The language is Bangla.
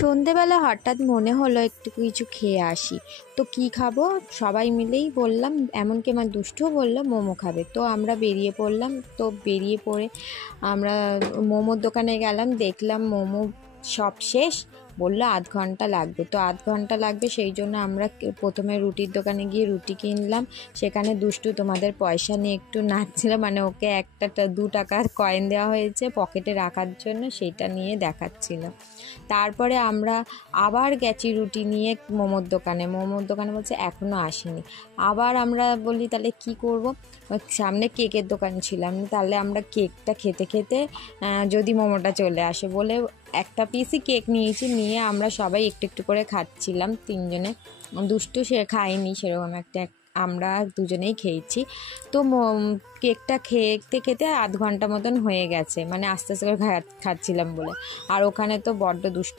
সন্ধেবেলা হঠাৎ মনে হলো একটু কিছু খেয়ে আসি। তো কি খাবো সবাই মিলেই বললাম, এমনকি আমার দুষ্টুও বললো মোমো খাবে। তো আমরা বেরিয়ে পড়লাম। তো বেরিয়ে পড়ে আমরা মোমোর দোকানে গেলাম, দেখলাম মোমো সব শেষ। বললো 1/2 ঘন্টা লাগবে। তো 1/2 ঘন্টা লাগবে সেই জন্য আমরা প্রথমে রুটির দোকানে গিয়ে রুটি কিনলাম। সেখানে দুষ্টু তোমাদের পয়সা নিয়ে একটু নাচছিল, মানে ওকে একটা 2 টাকার কয়েন দেওয়া হয়েছে পকেটে রাখার জন্য, সেটা নিয়ে দেখাচ্ছিল। তারপরে আমরা আবার গেছি রুটি নিয়ে মোমোর দোকানে বলছে এখনও আসেনি। আবার আমরা বলি তাহলে কি করব, সামনে কেকের দোকান ছিলাম, তাহলে আমরা কেকটা খেতে খেতে যদি মোমোটা চলে আসে বলে একটা পিসই কেক নিয়েছি। নিয়ে আমরা সবাই একটু একটু করে খাচ্ছিলাম 3 জনে। দুষ্টু সে খায়নি সেরকম একটা, আমরা দুজনেই খেয়েছি। তো কেকটা খেতে খেতে 1/2 ঘন্টা মতন হয়ে গেছে, মানে আস্তে আস্তে করে খাচ্ছিলাম বলে। আর ওখানে তো বড্ড দুষ্টু